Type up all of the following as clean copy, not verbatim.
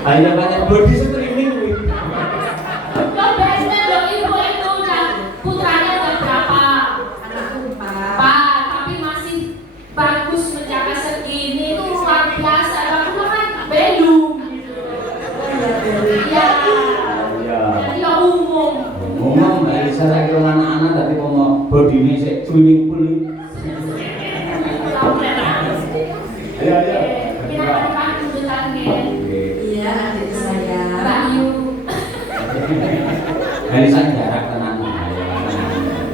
Hanya banyak body streaming kuwi. Lo biasanya lo ibu itu dan putranya ada berapa? Anakku 4. Tapi masih bagus mencapai segini itu luar biasa. Aku kan belum. Iya. Jadi ya umum. Umum nggak bisa lagi anak-anak tapi mau body-nya sih swimming pool. Ayo. Kita akan tunjukkan Iya, adik saya. Mbak Yu. Halisan jarak tenang.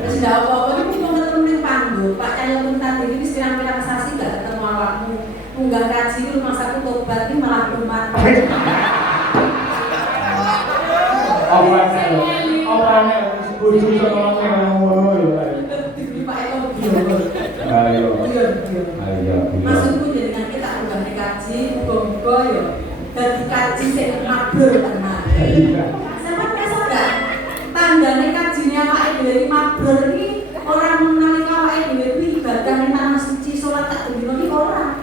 Sudah apa-apa ini mau ketemu di panggung. Pak Cahyo bentar ini wis pirang-pirang sasi gak ketemu awakmu. Munggah kaji itu rumah sakit tobat ini malah kumat. Orangnya bojo sama orang ngono lho. Pak Eko biyo. Ayo. Ayo. Maksudku jenengan kita munggah kaji muga-muga ya dadi kaji sing mabrur tenan. Sampeyan kerasa gak? Tandane kajine awake dhewe iki mabrur iki ora menalika awake dhewe iki ibadah ning tanah suci salat tak dina iki ora.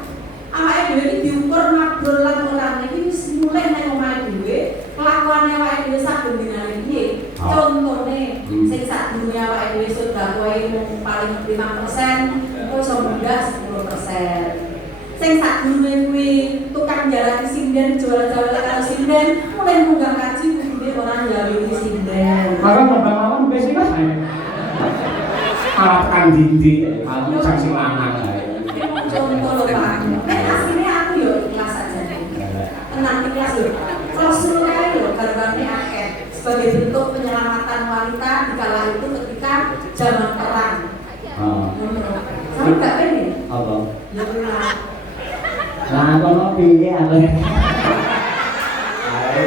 Awake dhewe iki diukur mabrur lan ora iki wis mulai nang omahe dhewe, kelakuane awake dhewe saben dinane piye. Contone sing sak dunya awake dhewe sedekah mung paling 5%, engko iso munggah 10%. Sing sak durunge kuwi tukang jalani sinden jual-jual karo sinden mulai munggah kaji kuwi orang jalani sinden. Maka mbak-mbak wis iki ae. Alat kan dindi, kalau saksi lanang ae. Contoh lho Pak. Nek asline aku yo ikhlas aja nih. Tenang ikhlas lho. Rasul kae lho garbane akeh sebagai bentuk penyelamatan wanita di kala itu ketika zaman perang. Sampe gak pengen? Apa? Ya pernah. Nah, kono piye aku?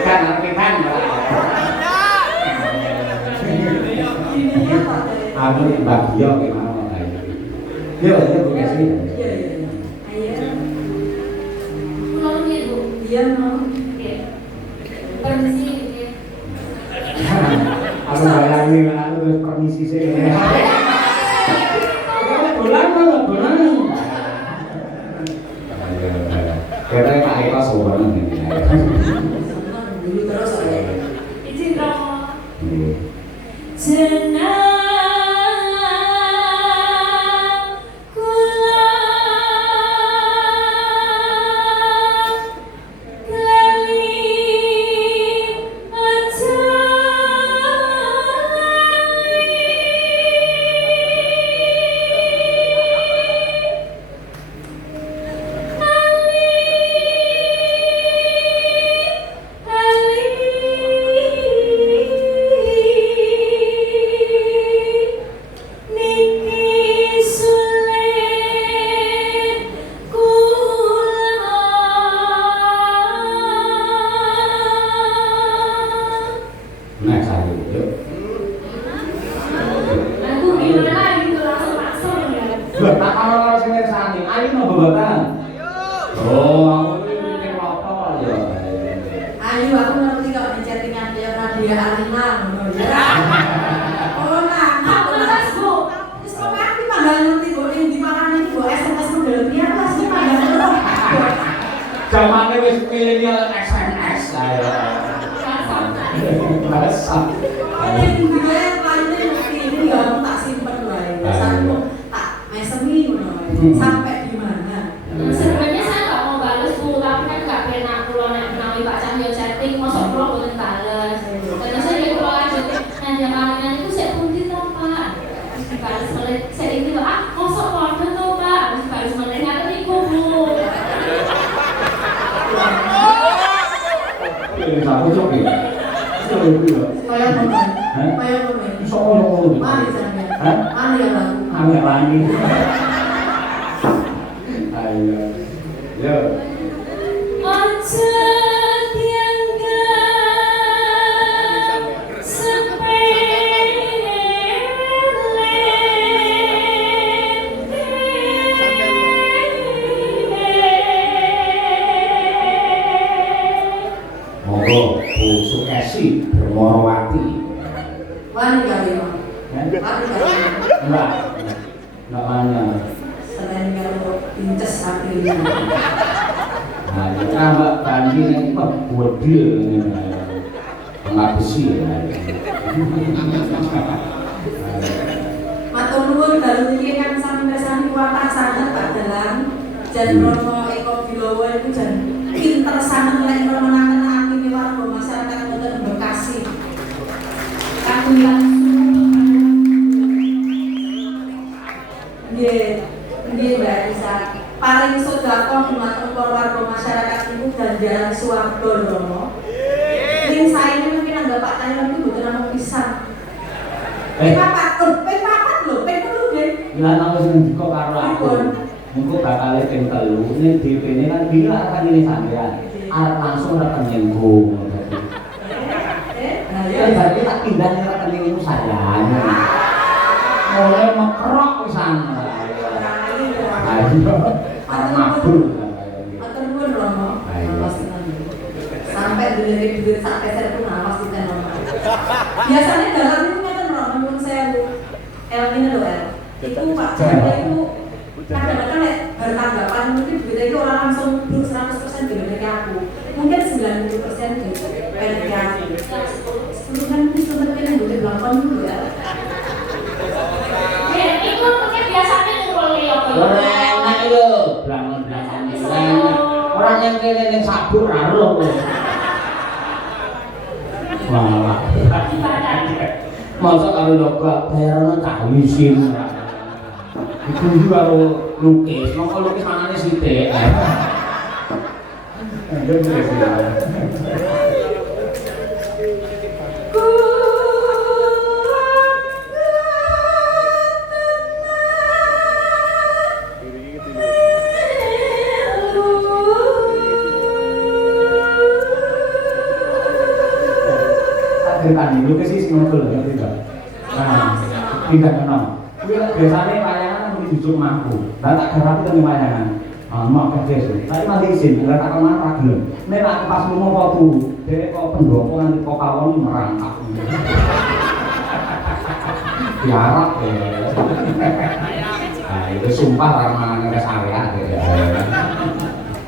Kan aku Mbak Gio gimana kayak gitu. Yo, Bu Kesi. Iya. Ayo. Pulang dia Bu. Iya, mau. Permisi. Aku bayangin aku terus permisi sih. Bulan. Karena Pak Eko sowan ini. Dulu terus ya. Izin dong. Zamannya wis milenial SMS saya. Masa. Ini ya tak simpen wae. Biasanya tak mesemi ngono. Sampai di mana? Sebenarnya saya nggak mau balas Bu, tapi kan nggak pernah kalau menawi Pak Cahyo chatting, masuk pulau boleh balas. Terus saya kalau lanjutin nanya kalian itu saya pundi toh Pak, terus dibalas oleh saya ini loh, masuk kode toh Pak, terus dibalas oleh nyata niku Bu. Aku coba. Kayak pemain. Kayak pemain. Soal Mari sampean. Mari ya Bang. Ame lagi. Ayo. Yo. Monggo Bu Sukesi Bermorowati. Wani kali Bang. Wani kali. Enggak. Enggak mana. Selain kalau pinces hati ini. Tambah bandi nek bodil ngene. Enggak besi ya. Matur nuwun dalu niki kan sampeyan kuwatah sanget Pak Dalang. Jan Romo Eko Bilowo iku jan pinter sanget lek nemenaken atine warga masyarakat wonten Bekasi. Kagungan nggih Mbak Isa. Paling sedekah dumateng para warga masyarakat iku ganjaran swarga Romo. Ning saene mungkin anggap Pak Tayon itu mboten namung pisan. Papat lho, ping 3 nggih. Lah nang sing diko karo aku. Engko bakal ping 3 ning DP-ne kan bila akan ini sampean. Arep langsung rekening ku. Ya berarti tak pindah ning rekeningmu sayang. Mulai mekrok pisan. Ayo. Arep mabur. Matur nuwun Romo. Sampai dilirik duit sak peser pun awas di Romo. Biasanya dalam itu ngeten Romo nyuwun sewu. Ini lho El. Itu Pak Jaya itu kadang-kadang nek bertanggapan mungkin duit itu orang langsung 100% dilirik aku. Mungkin 90% dilirik aku. 10 kan itu penting duit belakang dulu ya. Itu mungkin biasanya ngumpul ya. Enak lho, blangan-blangan. Orang yang kene ning sabur karo. Wah. Masa karo logat bayarane tak isin. Iku juga karo lukis, moko lukis mangane sithik. Tadi lukis sih ngono lho ngerti enggak? Nah, tidak kenal. Kuwi biasane wayangan kan mesti jujur mampu. Lah tak garap itu wayangan. Mau kerja sih. Tapi mati isin, ora tak kemana ra gelem. Nek aku pas ngomong kok turu, dhek kok pendopo nganti kok kawon merangkak. Diarap ya. Nah, itu sumpah ramangan ke area ya.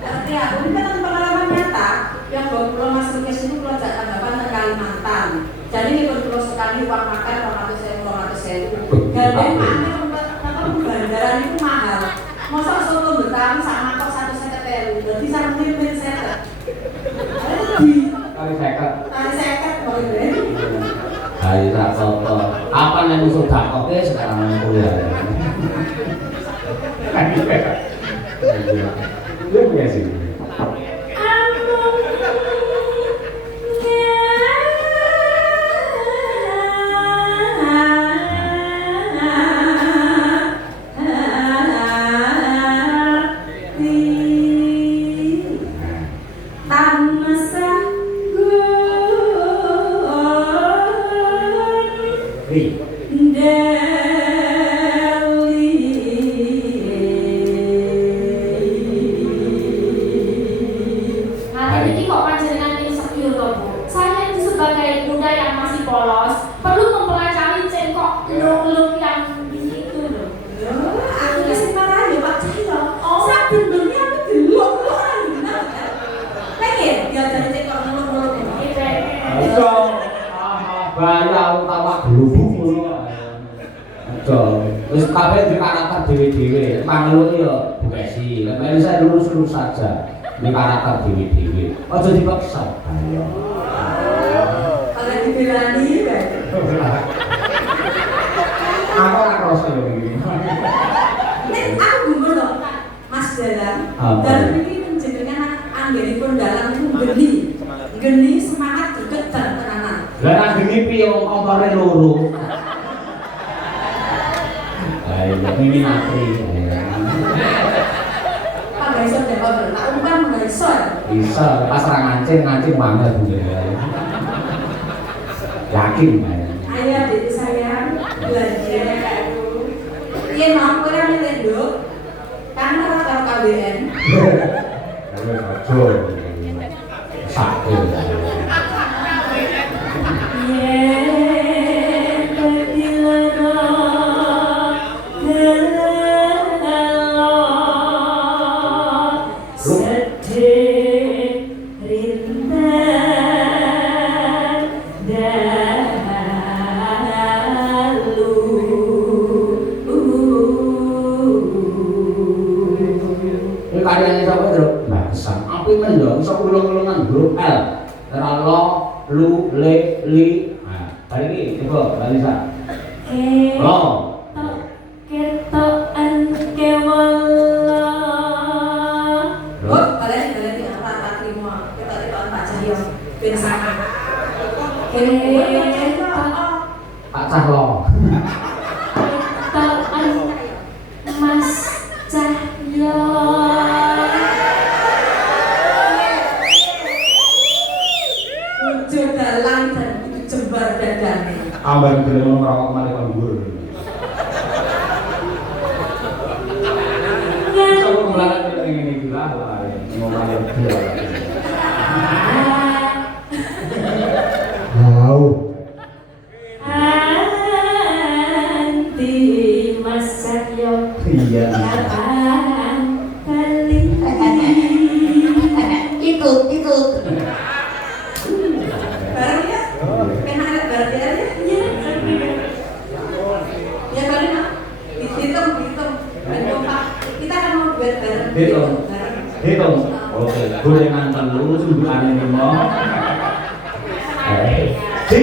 Tapi aku ini kan pengalaman nyata yang bawa pulau Mas Lukis itu pulau Jakarta ke Kalimantan. Jadi ini pulau sekali uang makan 200.000. Gandeng aneh bandaran itu mahal. Masa soto Betawi sama kok 150.000. Berarti sama mirip seket. Kali seket. Kali seket boleh. Hai tak soto. Apa yang musuh dakok sekarang kuliah. Lu biasa sih. Terus kabeh di karakter dewe-dewe, panglu ya bukesi. Lalu saya lurus-lurus saja di karakter dewe-dewe. Aja dipaksa. Ayo. Kalau dibelani, aku ora krasa yo iki. Nek aku gumun lho, Mas Dalang. Dalang iki jenengan anggenipun dalang itu geni. Geni semangat greget dan tenanan. Lah nang geni piye wong kompore loro. Ayo, ini matri. Pak iso dewa tak umpan nggak iso. Bisa, pas ra ngancing banget Bu. Yakin ya. Ayo adik sayang, belajar. Iya mau kurang ngetenduk. Kan ora karo KBN. Wes aja. Sakit. Sedih Ini karyanya siapa itu? Nah, kesan. Apa itu dong? Bisa ulang-ulangan huruf L. Terus lo, lu, le, li. Nah, hari ini coba, Mbak Lisa. Lo. Ketokan kewala. Oh, kalian tidak rata terima. Kita tidak Pak Cahyo. Ben sama. Pak Cahlo. Ketokan Mas Cahyo. Wujud dalang dan itu jembar dadane. Ambang jelema ngerokok malah panggur. Coba kembali ke ini gila lah. Ngomong dia. Wow. Anti Mas Cahyo. Iya. Kapan kali Ikut. Bareng ya? Kena ada bareng ya? Ya kalian nak hitung. Dan Pak, kita akan mau buat bareng. Hitung. Oke, gorengan telur sumbukannya lima. Di,